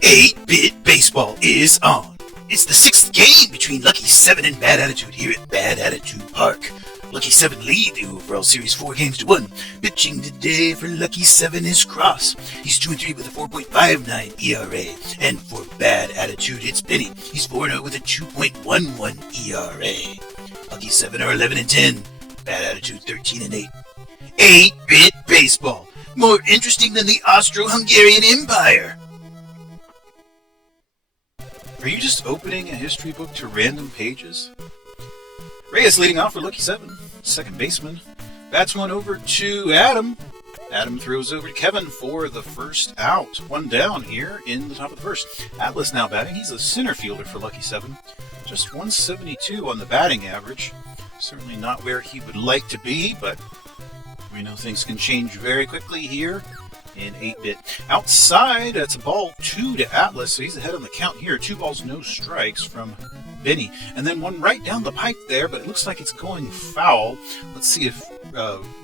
8-Bit Baseball is on. It's the 6th game between Lucky 7 and Bad Attitude here at Bad Attitude Park. Lucky 7 lead the overall series 4-1. Pitching today for Lucky 7 is Cross. He's 2-3 with a 4.59 ERA. And for Bad Attitude, it's Beny. He's 4-0 with a 2.11 ERA. Lucky 7 are 11-10. Bad Attitude 13-8. 8-Bit Baseball. More interesting than the Austro-Hungarian Empire. Are you just opening a history book to random pages? Reyes leading off for Lucky 7, second baseman. Bats one over to Adam. Adam throws over to Kevin for the first out. One down here in the top of the first. Atlas now batting. He's a center fielder for Lucky 7. Just 172 on the batting average. Certainly not where he would like to be, but we know things can change very quickly here in 8-Bit. Outside, that's a ball 2 to Atlas, so he's ahead on the count here. 2 balls, no strikes from Beny. And then one right down the pipe there, but it looks like it's going foul. Let's see if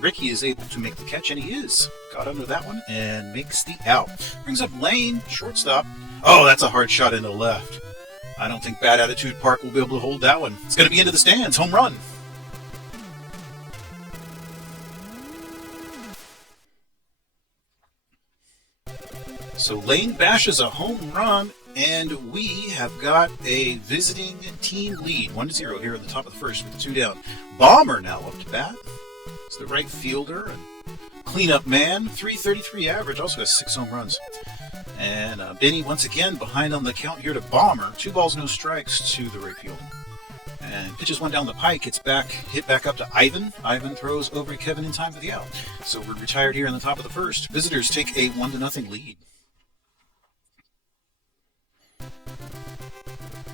Ricky is able to make the catch, and he is. Got under that one and makes the out. Brings up Lane, shortstop. Oh, that's a hard shot into left. I don't think Bad Attitude Park will be able to hold that one. It's going to be into the stands. Home run. So Lane bashes a home run, and we have got a visiting team lead, 1-0 here at the top of the first with the 2 down. Bomber now up to bat. It's the right fielder and cleanup man, 333 average, also has 6 home runs. And Beny once again behind on the count here to Bomber. 2 balls, no strikes to the right field. And pitches one down the pike, hit back up to Ivan. Ivan throws over to Kevin in time for the out. So we're retired here in the top of the first. Visitors take a 1-0 lead.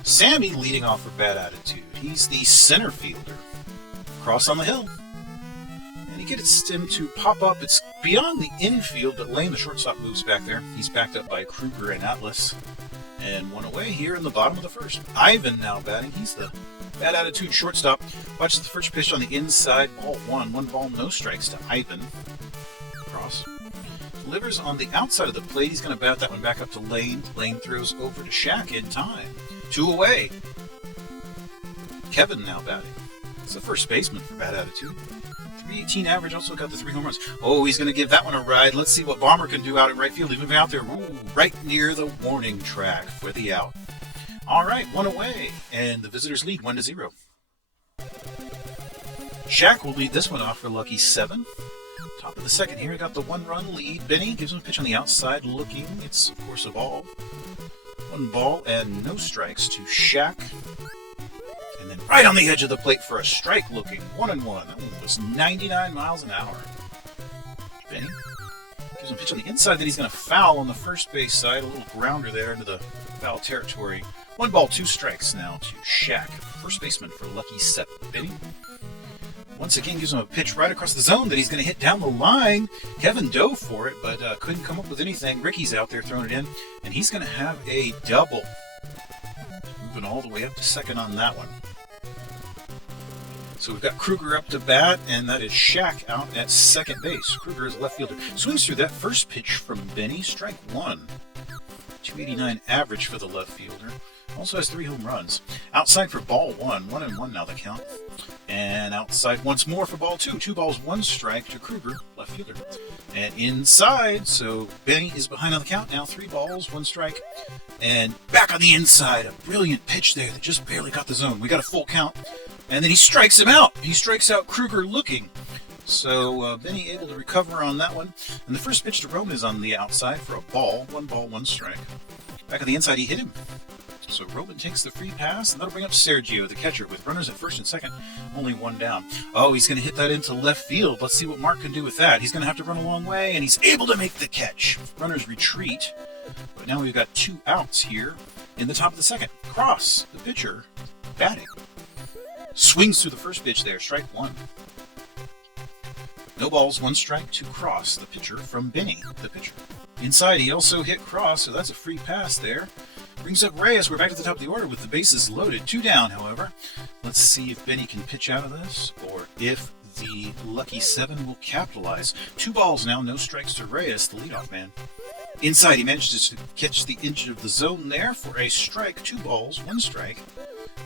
Sammy leading off for Bad Attitude. He's the center fielder. Cross on the hill. And he gets him to pop up. It's beyond the infield, but Lane, the shortstop, moves back there. He's backed up by Kruger and Atlas. And one away here in the bottom of the first. Ivan now batting. He's the Bad Attitude shortstop. Watches the first pitch on the inside. Ball 1. 1 ball, no strikes to Ivan. Cross. Delivers on the outside of the plate. He's going to bat that one back up to Lane. Lane throws over to Shaq in time. 2 away. Kevin now batting. It's the first baseman for Bad Attitude. 318 average, also got the 3 home runs. Oh, he's going to give that one a ride. Let's see what Bomber can do out at right field. He's moving out there right near the warning track for the out. All right, 1 away, and the visitors lead 1-0. Shaq will lead this one off for Lucky 7. Top of the second here, got the 1-run lead. Beny gives him a pitch on the outside looking. It's, of course, a ball. 1 ball and no strikes to Shaq. And then right on the edge of the plate for a strike looking 1-1. That one was 99 miles an hour. Beny gives him a pitch on the inside that he's going to foul on the first base side. A little grounder there into the foul territory. 1 ball, 2 strikes now to Shaq, first baseman for Lucky 7. Beny once again gives him a pitch right across the zone that he's going to hit down the line. Kevin dove for it, but couldn't come up with anything. Ricky's out there throwing it in, and he's going to have a double. Moving all the way up to second on that one. So we've got Kruger up to bat, and that is Shaq out at second base. Kruger is left fielder. Swings through that first pitch from Beny, strike 1. 289 average for the left fielder. Also has 3 home runs. Outside for ball 1. 1-1 now the count. And outside once more for ball 2. 2 balls, 1 strike to Kruger, left fielder. And inside, so Beny is behind on the count now. 3 balls, 1 strike. And back on the inside, a brilliant pitch there that just barely got the zone. We got a full count. And then he strikes him out. He strikes out Kruger looking. So Beny able to recover on that one. And the first pitch to Roman is on the outside for a ball. 1 ball, 1 strike. Back on the inside, he hit him. So Roman takes the free pass, and that'll bring up Sergio, the catcher, with runners at first and second, only 1 down. Oh, he's going to hit that into left field. Let's see what Mark can do with that. He's going to have to run a long way, and he's able to make the catch. Runners retreat, but now we've got 2 outs here in the top of the second. Cross, the pitcher, batting. Swings through the first pitch there, strike 1. No balls, 1 strike to Cross, the pitcher, from Beny, the pitcher. Inside, he also hit Cross, so that's a free pass there. Brings up Reyes. We're back at the top of the order with the bases loaded. 2 down, however. Let's see if Beny can pitch out of this, or if the Lucky 7 will capitalize. 2 balls now, no strikes to Reyes, the leadoff man. Inside, he manages to catch the edge of the zone there for a strike. 2 balls, 1 strike.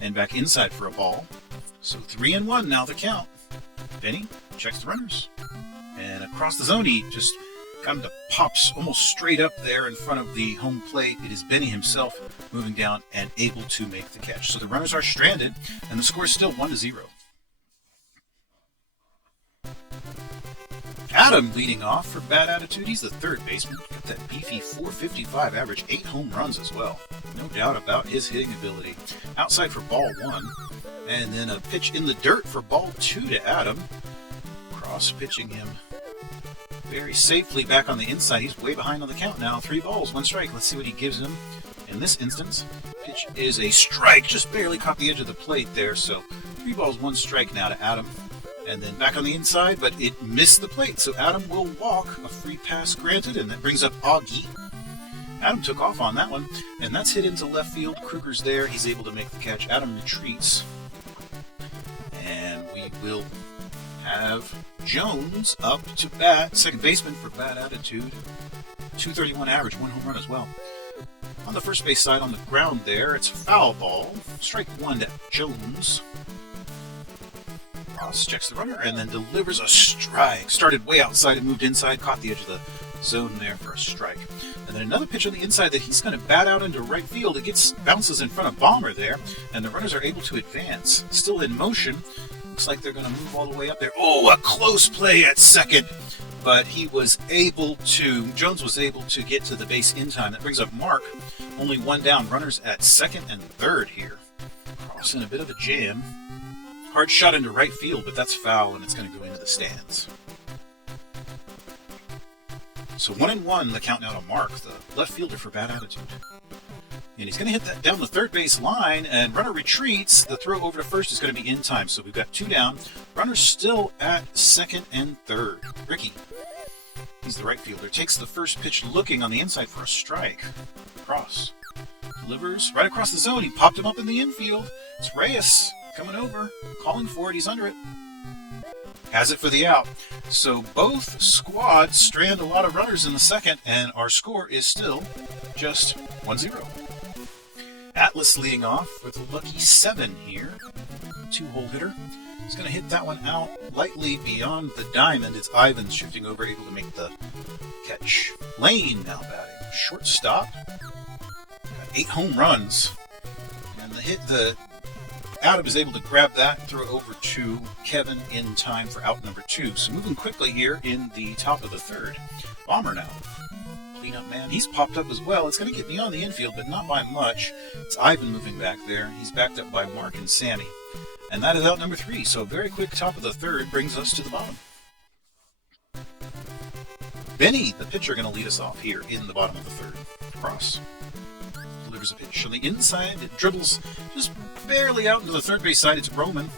And back inside for a ball. So 3-1 now the count. Beny checks the runners. And across the zone, he just kind of pops almost straight up there in front of the home plate. It is Beny himself moving down and able to make the catch. So the runners are stranded, and the score is still 1-0. Adam leading off for Bad Attitude. He's the third baseman. Got that beefy .455 average, 8 home runs as well. No doubt about his hitting ability. Outside for ball 1, and then a pitch in the dirt for ball 2 to Adam. Cross pitching him very safely back on the inside. He's way behind on the count now. 3 balls, 1 strike. Let's see what he gives him. In this instance, pitch is a strike. Just barely caught the edge of the plate there. So 3 balls, 1 strike now to Adam. And then back on the inside, but it missed the plate. So Adam will walk. A free pass granted, and that brings up Augie. Adam took off on that one, and that's hit into left field. Kruger's there. He's able to make the catch. Adam retreats. And we will have Jones up to bat. Second baseman for Bad Attitude. .231 average, 1 home run as well. On the first base side, on the ground there, it's a foul ball. Strike 1 to Jones. Ross checks the runner and then delivers a strike. Started way outside and moved inside, caught the edge of the zone there for a strike. And then another pitch on the inside that he's going to bat out into right field. It bounces in front of Bomber there, and the runners are able to advance. Still in motion. Looks like they're going to move all the way up there. Oh, a close play at second. But Jones was able to get to the base in time. That brings up Mark. Only 1 down. Runners at second and third here. Cross in a bit of a jam. Hard shot into right field, but that's foul, and it's going to go into the stands. So 1-1, the count now to Mark, the left fielder for Bad Attitude. And he's going to hit that down the third base line, and runner retreats. The throw over to first is going to be in time, so we've got 2 down. Runners still at second and third. Ricky, he's the right fielder, takes the first pitch looking on the inside for a strike. Cross. Delivers right across the zone. He popped him up in the infield. It's Reyes coming over, calling for it. He's under it. Has it for the out. So both squads strand a lot of runners in the second, and our score is still just 1-0. Atlas leading off with a lucky 7 here. 2-hole hitter. He's going to hit that one out lightly beyond the diamond. It's Ivan shifting over, able to make the catch. Lane now batting. Shortstop. Got 8 home runs. And the Adam is able to grab that and throw it over to Kevin in time for out number 2. So moving quickly here in the top of the third. Bomber now. Cleanup man. He's popped up as well. It's going to get beyond the infield, but not by much. It's Ivan moving back there. He's backed up by Mark and Sammy. And that is out number 3. So a very quick top of the third brings us to the bottom. Beny, the pitcher, going to lead us off here in the bottom of the third. Cross. Delivers a pitch on the inside. It dribbles just barely out into the third base side. It's Roman.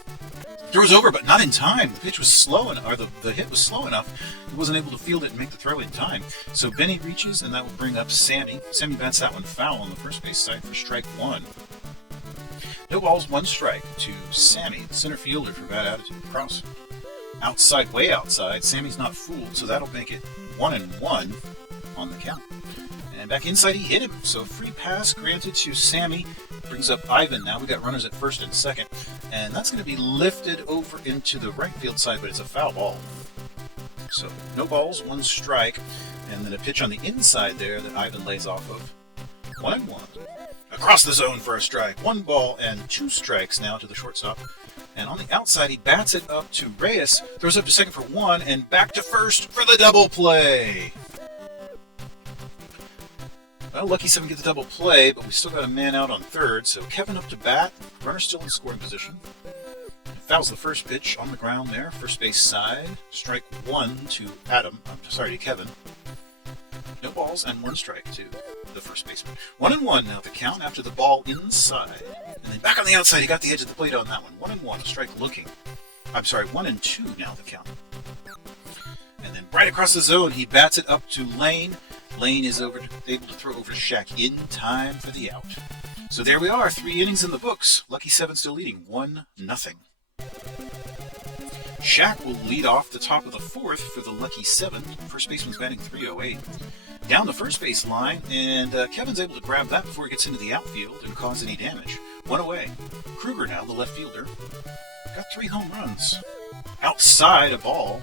Throws over, but not in time. The pitch was slow, the hit was slow enough. He wasn't able to field it and make the throw in time. So Beny reaches, and that will bring up Sammy. Sammy bats that one foul on the first base side for strike 1. No balls, 1 strike to Sammy, the center fielder for Bad Attitude. Cross. Outside, way outside. Sammy's not fooled, so that'll make it 1-1 on the count. And back inside, he hit him. So free pass granted to Sammy. Brings up Ivan now. We've got runners at first and second. And that's going to be lifted over into the right field side, but it's a foul ball. So no balls, 1 strike. And then a pitch on the inside there that Ivan lays off of. 1-1. Across the zone for a strike. 1 ball and 2 strikes now to the shortstop. And on the outside, he bats it up to Reyes. Throws up to second for 1 and back to first for the double play. Well, Lucky 7 gets the double play, but we still got a man out on third, so Kevin up to bat. Runner still in scoring position. Fouls the first pitch on the ground there, first base side. Strike 1 to Kevin. No balls and 1 strike to the first baseman. 1-1 now the count after the ball inside. And then back on the outside, he got the edge of the plate on that one. 1-1, a strike looking. 1-2 now the count. And then right across the zone, he bats it up to Lane. Lane is able to throw over to Shaq in time for the out. So there we are, 3 innings in the books. Lucky 7 still leading, 1-0. Shaq will lead off the top of the fourth for the lucky 7. First baseman's batting .308. Down the first base line, and Kevin's able to grab that before he gets into the outfield and cause any damage. 1 away. Kruger now, the left fielder, got 3 home runs. Outside a ball.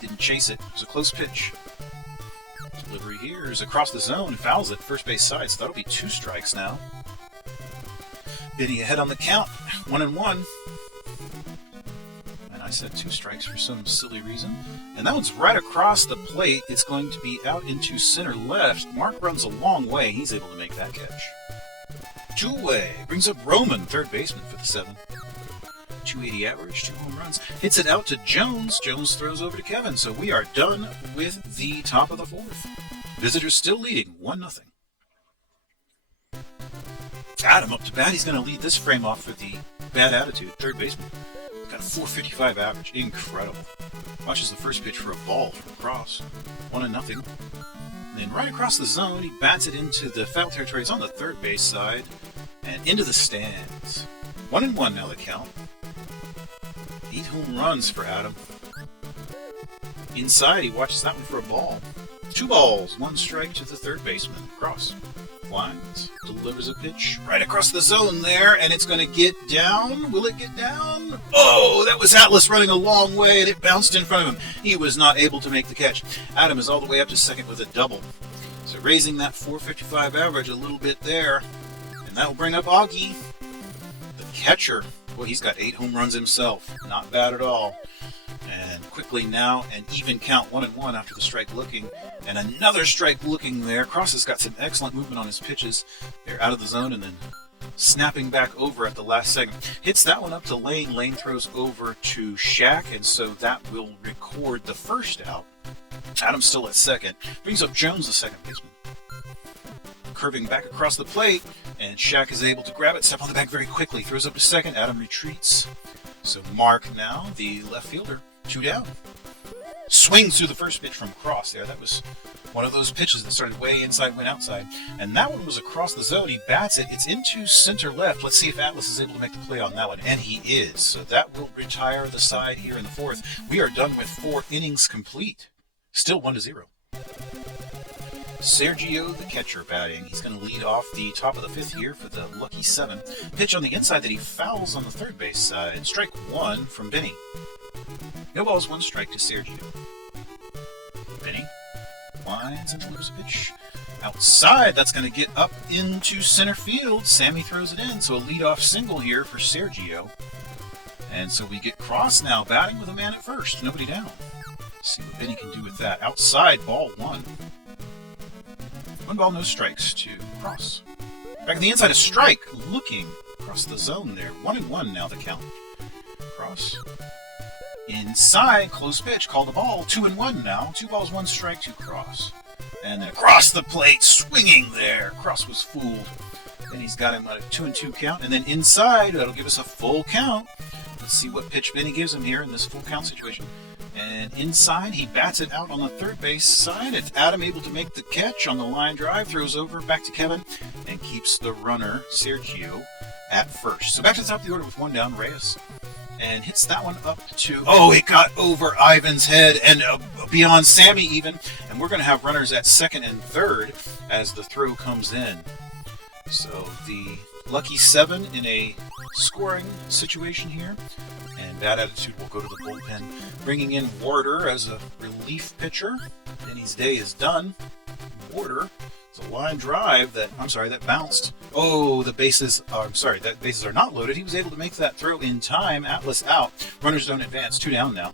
Didn't chase it. It was a close pitch. Delivery here is across the zone. Fouls it first base side, so that'll be 2 strikes now. Beny ahead on the count. 1-1. And I said 2 strikes for some silly reason. And that one's right across the plate. It's going to be out into center left. Mark runs a long way. He's able to make that catch. 2 away. Brings up Roman, third baseman for the 7. 280 average, 2 home runs. Hits it out to Jones. Jones throws over to Kevin. So we are done with the top of the 4th. Visitors still leading 1-0. Adam up to bat. He's going to lead this frame off for the bad attitude. Third baseman. Got a .455 average. Incredible. Watches the first pitch for a ball from across. 1-0. And then right across the zone, he bats it into the foul territory. It's on the third base side and into the stands. 1-1 now the count. 8 home runs for Adam. Inside, he watches that one for a ball. 2 balls, 1 strike to the third baseman. Cross. Lines. Delivers a pitch right across the zone there, and it's going to get down. Will it get down? Oh, that was Atlas running a long way, and it bounced in front of him. He was not able to make the catch. Adam is all the way up to second with a double. So raising that .455 average a little bit there, and that will bring up Augie, the catcher. Well, he's got 8 home runs himself. Not bad at all. And quickly now, an even count, 1-1 after the strike looking. And another strike looking there. Cross has got some excellent movement on his pitches. They're out of the zone and then snapping back over at the last second. Hits that one up to Lane. Lane throws over to Shaq, and so that will record the first out. Adam's still at second. Brings up Jones, the second baseman. Curving back across the plate, and Shaq is able to grab it, step on the bag very quickly. Throws up to second. Adam retreats. So Mark now, the left fielder, 2 down. Swings through the first pitch from Cross there. That was one of those pitches that started way inside, went outside. And that one was across the zone. He bats it. It's into center left. Let's see if Atlas is able to make the play on that one. And he is. So that will retire the side here in the 4th. We are done with 4 innings complete. Still 1-0. Sergio, the catcher, batting. He's going to lead off the top of the 5th here for the lucky 7. Pitch on the inside that he fouls on the third base side. Strike 1 from Beny. No balls, 1 strike to Sergio. Beny lines and delivers a pitch outside. That's going to get up into center field. Sammy throws it in, so a leadoff single here for Sergio. And so we get Cross now batting with a man at first. Nobody down. Let's see what Beny can do with that. Outside, ball 1. 1 ball, no strikes to Cross. Back on the inside, a strike. Looking across the zone there. 1-1 now the count. Cross. Inside, close pitch, called a ball. 2-1 now. 2 balls, 1 strike to Cross. And then across the plate, swinging there. Cross was fooled. Then he's got him at a 2-2 count. And then inside, that'll give us a full count. Let's see what pitch Beny gives him here in this full count situation. And inside, he bats it out on the third base side. It's Adam able to make the catch on the line drive, throws over back to Kevin, and keeps the runner, Sergio, at first. So back to the top of the order with 1 down, Reyes. And hits that one up to... Oh, it got over Ivan's head and beyond Sammy even. And we're going to have runners at second and third as the throw comes in. So the lucky 7 in a scoring situation here. And bad attitude will go to the bullpen. Bringing in Warder as a relief pitcher. Benny's day is done. Warder, it's a line drive that bounced. Oh, the bases are not loaded. He was able to make that throw in time. Atlas out. Runners don't advance. 2 down now.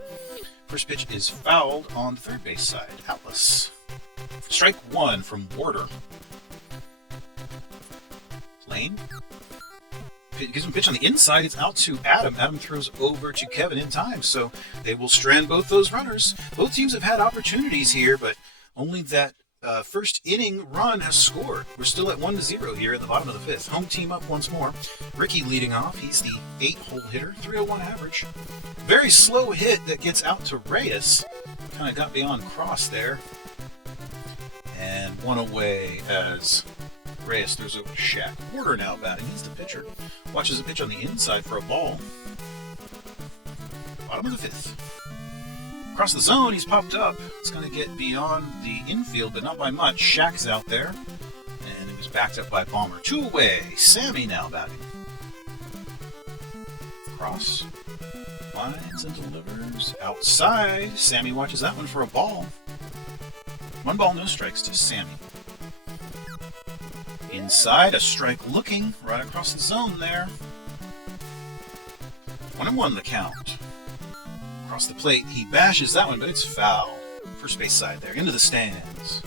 First pitch is fouled on the third base side. Atlas. Strike 1 from Warder. Lane. Gives him a pitch on the inside. It's out to Adam. Adam throws over to Kevin in time. So they will strand both those runners. Both teams have had opportunities here, but only that first inning run has scored. We're still at 1-0 here at the bottom of the 5th. Home team up once more. Ricky leading off. He's the 8-hole hitter. 301 average. Very slow hit that gets out to Reyes. Kind of got beyond Cross there. And 1 away as Reyes throws over to Shaq. Warder now batting. He's the pitcher. Watches a pitch on the inside for a ball. Bottom of the fifth. Across the zone, he's popped up. It's going to get beyond the infield, but not by much. Shaq's out there, and it was backed up by Bomber. 2 away. Sammy now batting. Cross. Lines and delivers. Outside. Sammy watches that one for a ball. 1 ball, no strikes to Sammy. Inside, a strike looking right across the zone there. 1-1 the count. Across the plate, he bashes that one, but it's foul. First base side there, into the stands.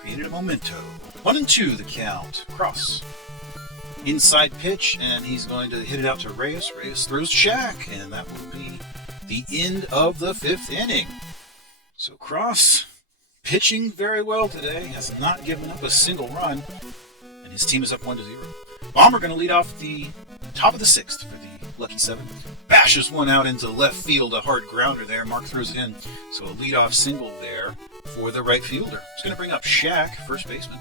Created a memento. 1-2 the count. Cross. Inside pitch, and he's going to hit it out to Reyes. Reyes throws Shaq, and that will be the end of the 5th inning. So Cross, pitching very well today, has not given up a single run, and his team is up 1-0. Bomber going to lead off the top of the 6th for the lucky 7. Bashes one out into left field, a hard grounder there. Mark throws it in, so a leadoff single there for the right fielder. It's going to bring up Shaq, first baseman.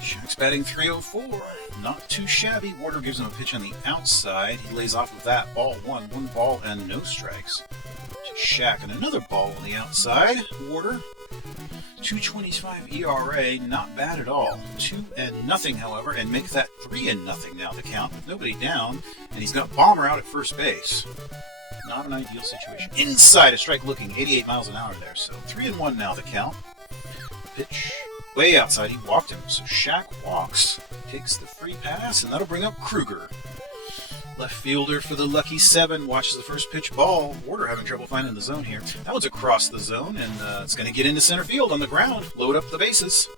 Shaq's batting .304, not too shabby. Warder gives him a pitch on the outside. He lays off of that. Ball 1 ball and no strikes to Shaq, and another ball on the outside. Warder, 2.25 ERA, not bad at all. 2-0, however, and make that 3-0 now the count with nobody down, and he's got Bomber out at first base. Not an ideal situation. Inside, a strike looking, 88 miles an hour there, so 3-1 now the count. Pitch way outside, he walked him, so Shaq walks, takes the free pass, and that'll bring up Kruger. Left fielder for the lucky 7 watches the first pitch ball. Warder having trouble finding the zone here. That one's across the zone, and it's going to get into center field on the ground. Load up the bases.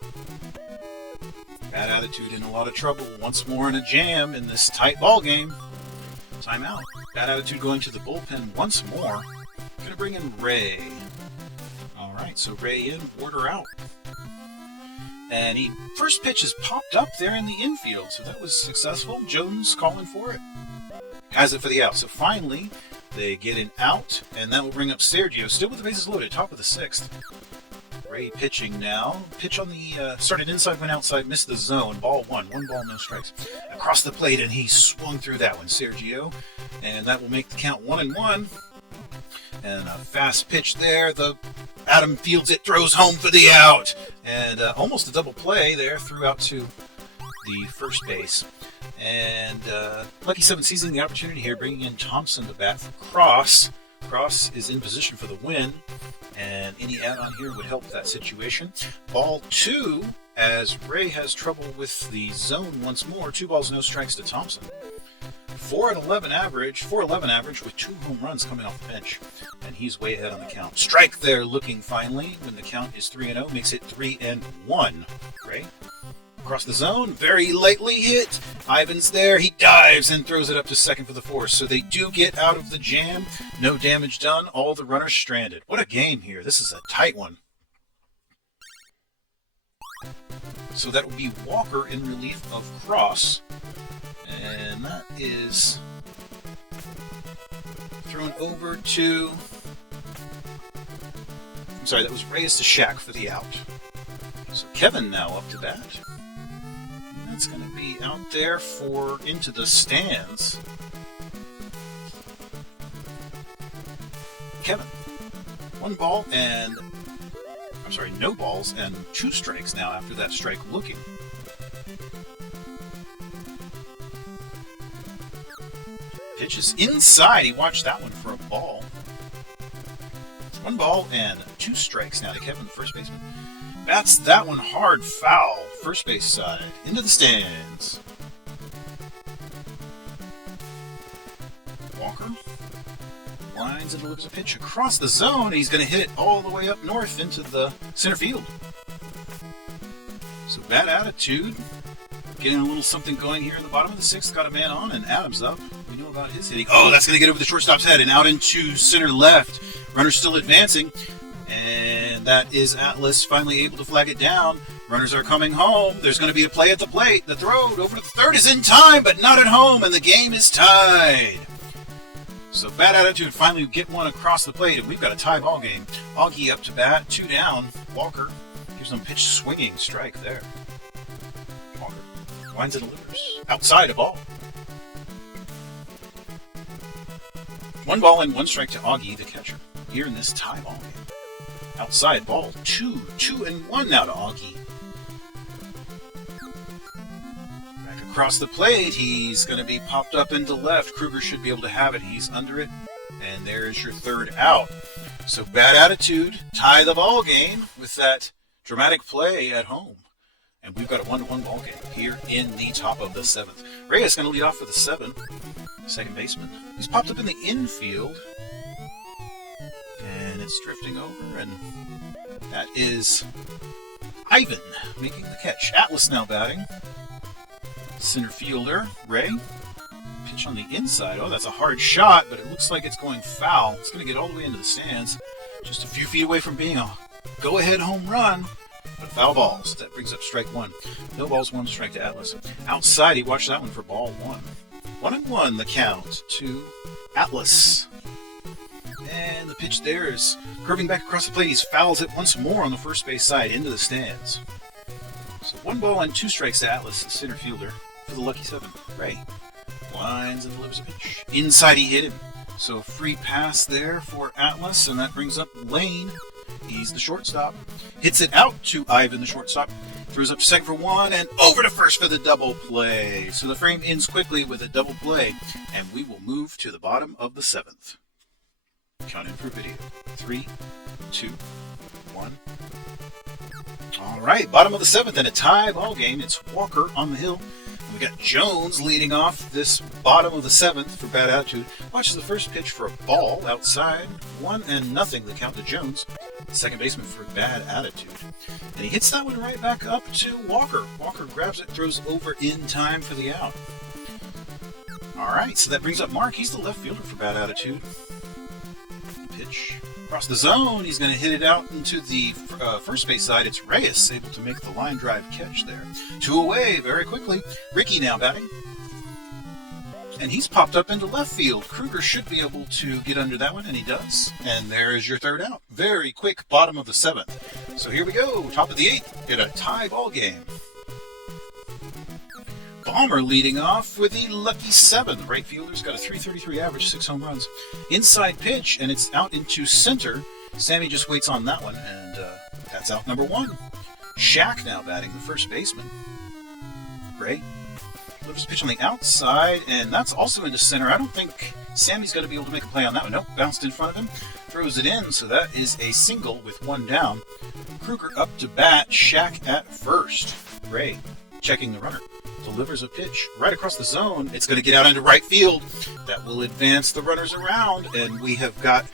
Bad attitude in a lot of trouble. Once more in a jam in this tight ball game. Timeout. Bad attitude going to the bullpen once more. Going to bring in Ray. All right, so Ray in, Warder out. And first pitch is popped up there in the infield, so that was successful. Jones calling for it. Has it for the out. So finally, they get an out, and that will bring up Sergio, still with the bases loaded, top of the 6th. Ray pitching now. Pitch on the, started inside, went outside, missed the zone. Ball 1 ball, no strikes. Across the plate, and he swung through that one, Sergio. And that will make the count 1-1. And a fast pitch there. Adam fields it, throws home for the out. And almost a double play there, threw out to the first base. And Lucky 7 seizing the opportunity here, bringing in Thompson to bat for Cross. Cross is in position for the win, and any add-on here would help that situation. Ball 2, as Ray has trouble with the zone once more. 2 balls, no strikes to Thompson. 4-11 average with 2 home runs coming off the bench, and he's way ahead on the count. Strike there looking finally when the count is 3-0, makes it 3-1. Ray. Across the zone, very lightly hit. Ivan's there, he dives and throws it up to second for the force. So they do get out of the jam. No damage done, all the runners stranded. What a game here. This is a tight one. So that will be Walker in relief of Cross. And that is thrown over to... I'm sorry, that was Reyes to Shaq for the out. So Kevin now up to bat. That's going to be out there for into the stands. Kevin. 1 ball and... I'm sorry, no balls and 2 strikes now after that strike looking. Pitches inside. He watched that one for a ball. 1 ball and 2 strikes now to Kevin, the first baseman. Bats that one hard, foul. First base side. Into the stands. Walker. Lines and delivers a pitch across the zone. He's going to hit it all the way up north into the center field. So bad attitude. Getting a little something going here in the bottom of the 6th. Got a man on, and Adams up. We know about his hitting. Oh, that's going to get over the shortstop's head and out into center left. Runner's still advancing. And that is Atlas finally able to flag it down. Runners are coming home. There's going to be a play at the plate. The throw over to the third is in time, but not at home, and the game is tied. So bad attitude finally get one across the plate, and we've got a tie ball game. Augie up to bat, 2 down. Walker gives them pitch swinging strike there. Walker winds and delivers outside a ball. 1 ball and 1 strike to Augie, the catcher, here in this tie ball game. Outside ball, 2 and 1 now to Augie. Back across the plate, he's going to be popped up into left. Kruger should be able to have it. He's under it, and there's your 3rd out. So bad attitude, tie the ball game with that dramatic play at home. And we've got a 1-1 ball game here in the top of the 7th. Reyes going to lead off for the 7, second baseman. He's popped up in the infield. And it's drifting over, and that is Ivan making the catch. Atlas now batting. Center fielder, Ray. Pitch on the inside. Oh, that's a hard shot, but it looks like it's going foul. It's going to get all the way into the stands. Just a few feet away from being a go-ahead home run. But foul balls. That brings up strike 1. No balls, 1 strike to Atlas. Outside, he watched that one for ball 1. 1-1 the count to Atlas. And the pitch there is curving back across the plate. He fouls it once more on the first base side into the stands. So 1 ball and 2 strikes to Atlas, the center fielder, for the lucky 7. Ray lines and delivers a pitch. Inside he hit him. So free pass there for Atlas, and that brings up Lane. He's the shortstop. Hits it out to Ivan, the shortstop. Throws up to second for 1, and over to first for the double play. So the frame ends quickly with a double play, and we will move to the bottom of the 7th. Count in for video. 3, 2, 1. All right, bottom of the 7th and a tie ball game. It's Walker on the hill. We got Jones leading off this bottom of the 7th for bad attitude. Watches the first pitch for a ball outside. 1-0 the count to Jones, second baseman, for bad attitude. And he hits that one right back up to Walker. Walker grabs it, throws over in time for the out. All right, so that brings up Mark. He's the left fielder for bad attitude. Pitch across the zone. He's going to hit it out into the first base side. It's Reyes able to make the line drive catch there. 2 away very quickly. Ricky now batting. And he's popped up into left field. Kruger should be able to get under that one, and he does. And there is your 3rd out. Very quick bottom of the 7th. So here we go. Top of the 8th. Get a tie ball game. Balmer leading off with the lucky 7. The right fielder's got a .333 average, 6 home runs. Inside pitch, and it's out into center. Sammy just waits on that one, and that's out number 1. Shaq now batting, the first baseman. Great. Delivers a pitch on the outside, and that's also into center. I don't think Sammy's going to be able to make a play on that one. Nope, bounced in front of him. Throws it in, so that is a single with 1 down. Kruger up to bat. Shaq at first. Ray checking the runner. Delivers a pitch right across the zone. It's going to get out into right field. That will advance the runners around, and we have got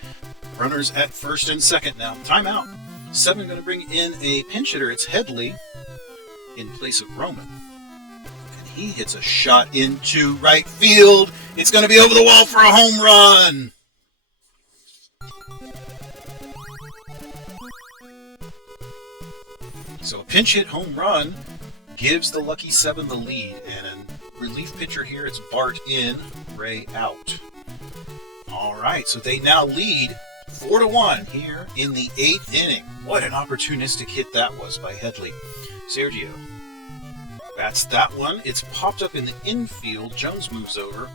runners at first and second now. Timeout. 7 going to bring in a pinch hitter. It's Headley in place of Roman. And he hits a shot into right field. It's going to be over the wall for a home run. So a pinch hit home run gives the lucky 7 the lead, and a relief pitcher here, it's Bart in, Ray out. All right, so they now lead 4-1 here in the 8th inning. What an opportunistic hit that was by Headley. Sergio bats that one. It's popped up in the infield. Jones moves over,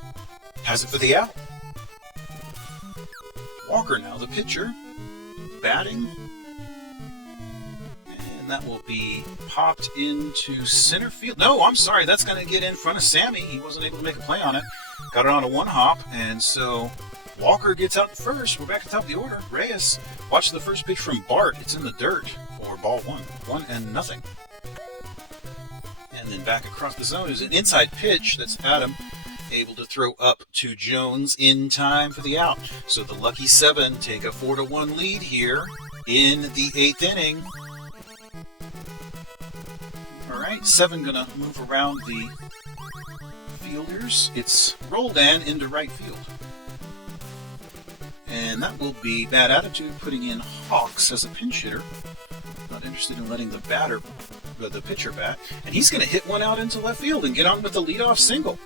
has it for the out. Walker now, the pitcher, batting. And that will be popped into center field. No, I'm sorry. That's going to get in front of Sammy. He wasn't able to make a play on it. Got it on a 1-hop, and so Walker gets out first. We're back at the top of the order. Reyes watches the first pitch from Bart. It's in the dirt for ball 1. 1-0. And then back across the zone is an inside pitch. That's Adam able to throw up to Jones in time for the out. So the lucky 7 take a 4-1 lead here in the 8th inning. All right, 7 going to move around the fielders. It's Roldan into right field. And that will be bad attitude, putting in Hawks as a pinch hitter. Not interested in letting the pitcher bat. And he's going to hit one out into left field and get on with the leadoff single.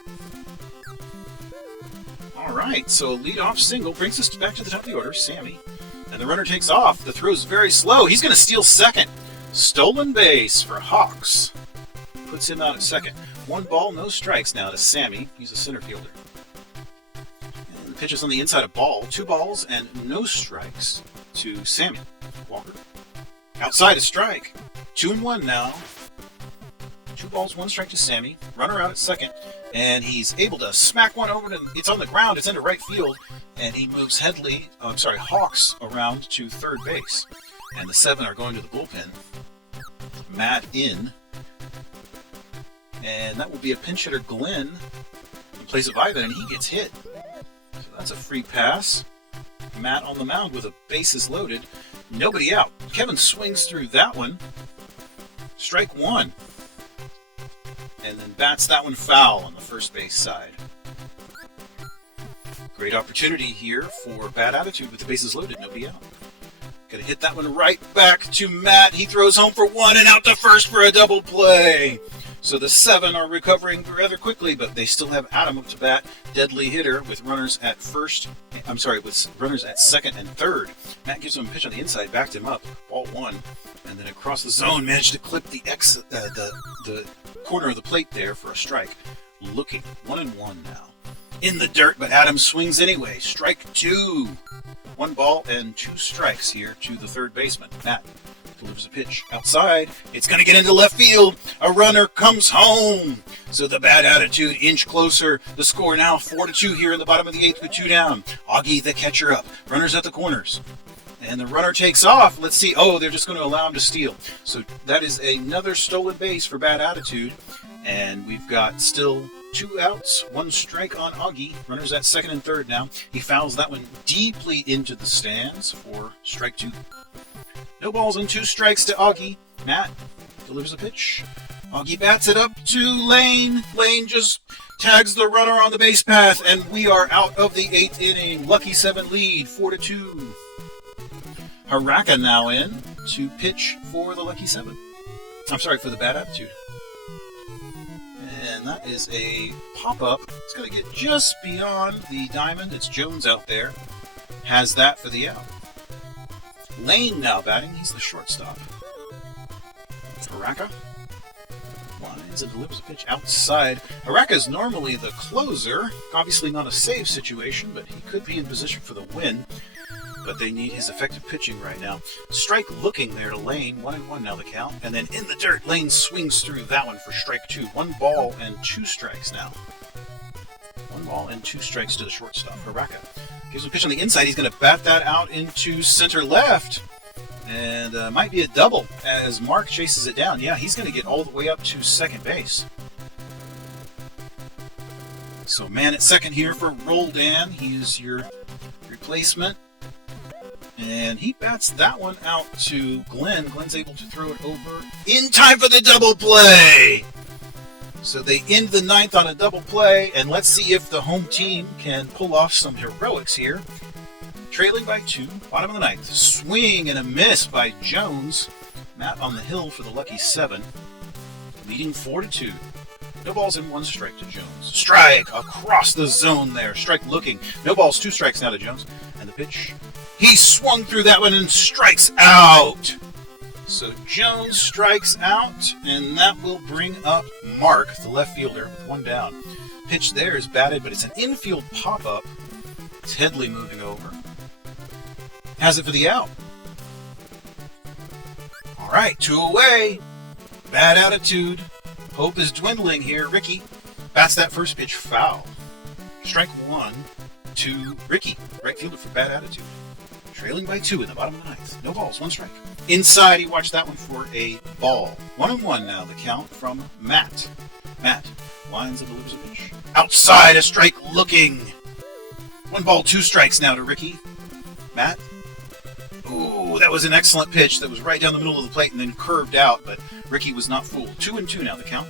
All right, so a leadoff single brings us back to the top of the order, Sammy. And the runner takes off. The throw's very slow. He's going to steal second. Stolen base for Hawks. Puts him out at second. 1 ball, no strikes now to Sammy. He's a center fielder. And the pitches on the inside of ball. 2 balls and no strikes to Sammy Walker. Outside a strike. 2-1 now. 2 balls, 1 strike to Sammy. Runner out at second. And he's able to smack one over to, it's on the ground, it's into right field. And he moves Hawks around to third base. And the 7 are going to the bullpen. Matt in. And that will be a pinch hitter, Glenn, in place of Ivan, and he gets hit. So that's a free pass. Matt on the mound with a bases loaded. Nobody out. Kevin swings through that one. Strike 1. And then bats that one foul on the first base side. Great opportunity here for bad attitude with the bases loaded. Nobody out. Gonna hit that one right back to Matt. He throws home for 1 and out to first for a double play. So the 7 are recovering rather quickly, but they still have Adam up to bat. Deadly hitter with runners at with runners at second and third. Matt gives him a pitch on the inside, backed him up. Ball 1, and then across the zone, managed to clip the corner of the plate there for a strike. Looking 1-1 now. In the dirt, but Adam swings anyway. Strike 2. 1 ball and 2 strikes here to the third baseman. Matt delivers a pitch outside. It's going to get into left field. A runner comes home. So the bad attitude inch closer. The score now 4-2 here in the bottom of the 8th with 2 down. Augie the catcher up. Runners at the corners. And the runner takes off. Let's see. Oh, they're just going to allow him to steal. So that is another stolen base for bad attitude. And we've got still 2 outs, 1 strike on Augie. Runners at second and third now. He fouls that one deeply into the stands for strike 2. No balls and 2 strikes to Augie. Matt delivers a pitch. Augie bats it up to Lane. Lane just tags the runner on the base path, and we are out of the 8th inning. Lucky 7 lead, 4-2. Haraka now in to pitch for the Lucky 7. For the bad attitude. And that is a pop-up. It's going to get just beyond the diamond. It's Jones out there. Has that for the out. Lane now batting. He's the shortstop. Haraka lines and delivers a pitch outside. Haraka is normally the closer. Obviously not a save situation, but he could be in position for the win. But they need his effective pitching right now. Strike looking there to Lane. 1-1 now the count. And then in the dirt, Lane swings through that one for strike 2. 1 ball and 2 strikes now. 1 ball and 2 strikes to the shortstop. Haraka gives him a pitch on the inside. He's going to bat that out into center left. And might be a double as Mark chases it down. Yeah, he's going to get all the way up to second base. So man at second here for Roldan. He is your replacement. And he bats that one out to Glenn. Glenn's able to throw it over in time for the double play. So they end the 9th on a double play, and let's see if the home team can pull off some heroics here. Trailing by 2, bottom of the 9th. Swing and a miss by Jones. Matt on the hill for the Lucky 7. Leading 4-2. No balls and 1 strike to Jones. Strike across the zone there. Strike looking. No balls, 2 strikes now to Jones. And the pitch. He swung through that one and strikes out. So Jones strikes out, and that will bring up Mark, the left fielder, with 1 down. Pitch there is batted, but it's an infield pop-up. It's Headley moving over. Has it for the out. All right, 2 away. Bad attitude. Hope is dwindling here. Ricky bats that first pitch foul. Strike 1 to Ricky, right fielder for bad attitude. Trailing by 2 in the bottom of the 9th. No balls, 1 strike. Inside, he watched that one for a ball. 1-1 now, the count from Matt. Matt lines and delivers a pitch. Outside, a strike looking. 1 ball, 2 strikes now to Ricky. Matt. Ooh, that was an excellent pitch that was right down the middle of the plate and then curved out, but Ricky was not fooled. 2-2 now, the count.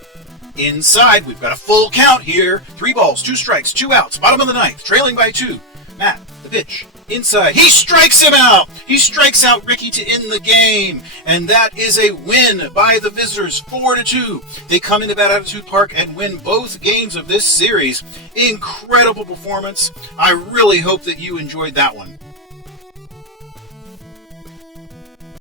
Inside, we've got a full count here. 3 balls, 2 strikes, 2 outs. Bottom of the 9th, trailing by 2. Matt, the pitch. Inside. He strikes him out. He strikes out Ricky to end the game. And that is a win by the visitors, 4-2. They come into Bad Attitude Park and win both games of this series. Incredible performance. I really hope that you enjoyed that one.